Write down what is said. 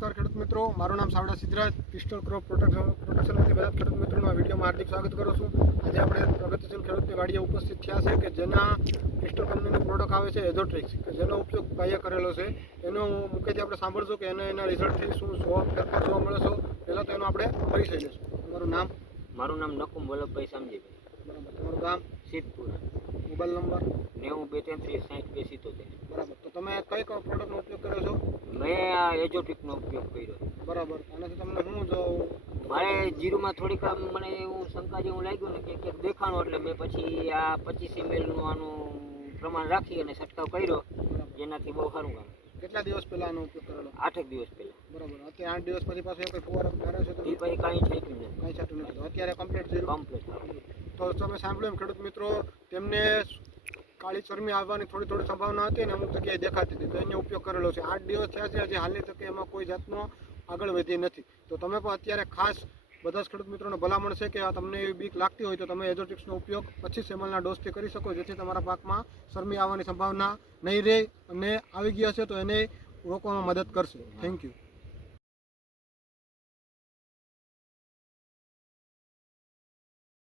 નમસ્કાર ખેડૂત મિત્રો, મારું નામ સાવડા સિદ્ધરાજ, પિસ્ટલ ક્રોપ પ્રોટેક્શનથી બધા ખેડૂત મિત્રોના વિડીયોમાં હાર્દિક સ્વાગત કરું છું. આજે આપણે પ્રગતિશીલ ખેડૂતની વાડીએ ઉપસ્થિત થયા છે કે જેના પિસ્ટલ કંપનીનું પ્રોડક્ટ આવે છે એઝોટ્રિક્સ, કે જેનો ઉપયોગ ભાઈએ કરેલો છે. એનો મુખ્યત્વે આપણે સાંભળશું કે એના રિઝલ્ટથી શું ફેરફાર જોવા મળે છે. પહેલાં તો એનો આપણે પરિચય લઈશું. તમારું નામ? મારું નામ નકુમ વલ્લભભાઈ શામજીભાઈ. બરાબર. તમારું ગામ? સિદ્ધપુર. Mobile number? 92 33 60 277. બરાબર. તો તમે કઈ પ્રોડક્ટનો ઉપયોગ કર્યો છો? મેં આ એજોટિકનો ઉપયોગ કર્યો. બરાબર. આનાથી તમને શું જો મારે જીરુમાં થોડીક આમ મને એવું શંકા જેવું લાગ્યું ને કે ક્યાંક દેખાણું, એટલે મેં પછી આ 25 ml નું આનું પ્રમાણ રાખી અને છંટકાવ કર્યો, જેનાથી બહુ સારું કામ. કેટલા દિવસ પહેલા આનો ઉપયોગ કરેલો? 8 દિવસ પહેલા. બરાબર. અત્યારે 8 દિવસ પછી પાછું કોઈ ફુવારો માર્યો છે? તો એ પછી કાંઈ છાંટ્યું નથી. કાંઈ છાંટ્યું નથી. તો અત્યારે કમ્પ્લીટ ઝીરો. કમ્પ્લીટ. તો તમે સાંભળ્યું એમ ખેડૂત મિત્રો, તેમને કાળી ચરમી આવવાની થોડી સંભાવના હતી અને અમુક જગ્યાએ દેખાતી હતી, તો એને ઉપયોગ કરેલો છે. 8 દિવસ થયા છે, હજી હાલની તકે એમાં કોઈ જાતનો આગળ વધી નથી. તો તમે પણ અત્યારે ખાસ બધા જ ખેડૂત મિત્રોને ભલામણ છે કે તમને એવી બીક લાગતી હોય તો તમે એઝોટ્રિક્સનો ઉપયોગ 25 ml ના ડોઝથી કરી શકો, જેથી તમારા પાકમાં ચરમી આવવાની સંભાવના નહીં રહે, અને આવી ગયા છે તો એને રોકવામાં મદદ કરશે. Thank you.